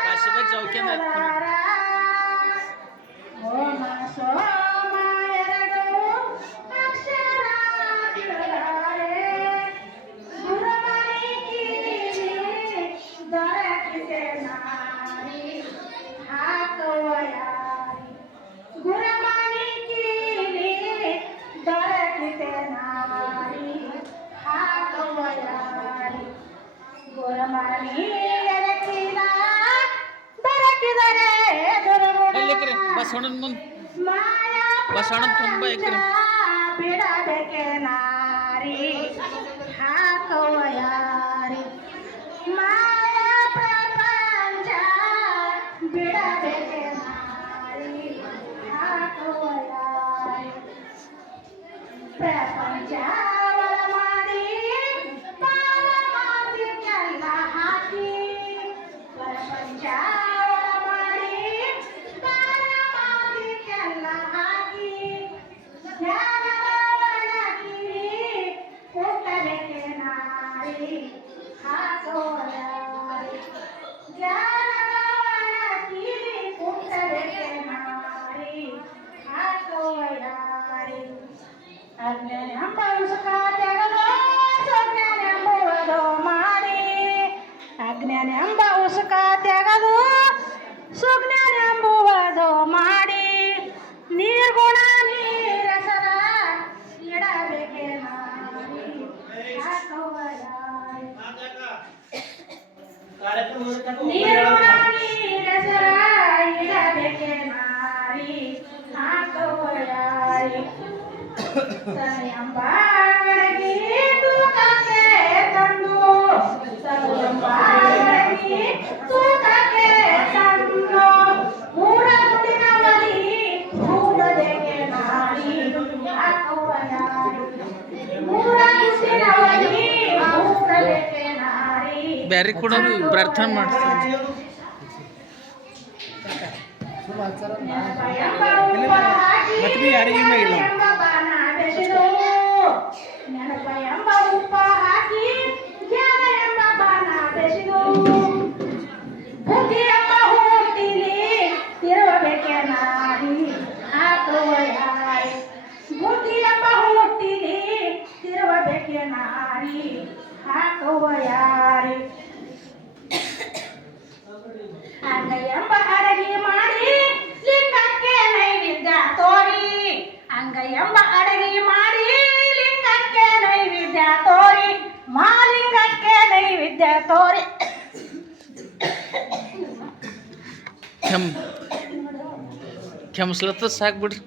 काशीबाई जाऊके ಬಸವಣ್ಣನ ಮುಂದೆ ಬಸವಣ್ಣನ ತುಂಬ ಎಕರೆ ಬಿಡಬೇಕೆ ನಾರಿ ಹಾಕುವಯಾರಿ ಮಾಯ ಪ್ರಪಂಚ ಬಿಡಬೇಕೆ ನಾರಿ ಹಾಕುವಯಾರಿ ಪ್ರಪಂಚ ಮಾಡಿ ಪಾರಮಾರ್ಥಿಕೆಲ್ಲ ಹಾಕಿ ಪ್ರಪಂಚ ಅಜ್ಞಾನ ಎಂಬ ಉಸುಕ ತೆಗೆದು ಸುಜ್ಞಾನ ಎಂಬುವುದು ಮಾಡಿ ನಿರ್ಗುಣ ನೀರಸದ ಇಡಬೇಕೆ ನಿರ್ಗುಣ ನೀರಸರ ಇಡಬೇಕೆ ನಾರಿ ಹಾಕುವಯಾರಿ ಎಂಬ ತೂಕಕ್ಕೆ ತಂದು ತೂಕಕ್ಕೆ ತಂದು ಮೂರ ಮುಟ್ಟಿನವರಿ ಮೂಡದೆಗೆ ನಾರಿ ಹಾಕುವಯಾರಿ ಮೂರ ಮುಟ್ಟಿನವರಿ ಮೂಡದೆಗೆ ನಾರಿ ಬ್ಯಾರಿ ಕೂಡ ಪ್ರಾರ್ಥನೆ ಮಾಡ್ತಾರೆ ಮತ್ತೆ ಯಾರಿಗೆ ಇಲ್ಲ ನೆನಪ ಎಂಬ ಉಪ್ಪ ಹಾಕಿ ಜ್ಞಾನ ಎಂಬ ಬಾಣ ಬೆಸೆದು ಬುದ್ಧಿ ಎಂಬ ಹುಟ್ಟಿಲಿ ತಿರುಗಬೇಕೆ ನಾರಿ ಹಾಕುವಯಾರಿ ಬುದ್ಧಿ ಎಂಬ ಹುಟ್ಟಿಲಿ ತಿರುಗಬೇಕೆ ನಾರಿ ಹಾಕುವಯಾರಿ ಅಂಗ ಎಂಬ ಅಡಗಿ ಮಾಡಿ ಲಿಂಗಕ್ಕೆ ನೈವೇದ್ಯ ತೋರಿ ಅಂಗ ಎಂಬ ಅಡಗಿ ಮಾಡಿ ಲಿಂಗಕ್ಕೆ ನೈವೇದ್ಯ ತೋರಿ ಮಾಲಿಂಗಕ್ಕೆ ನೈವೇದ್ಯ ತೋರಿ ಕೆಮ್ಸ್ಲತ್ತ ಸಾಕ್ಬಿಡ್ರಿ.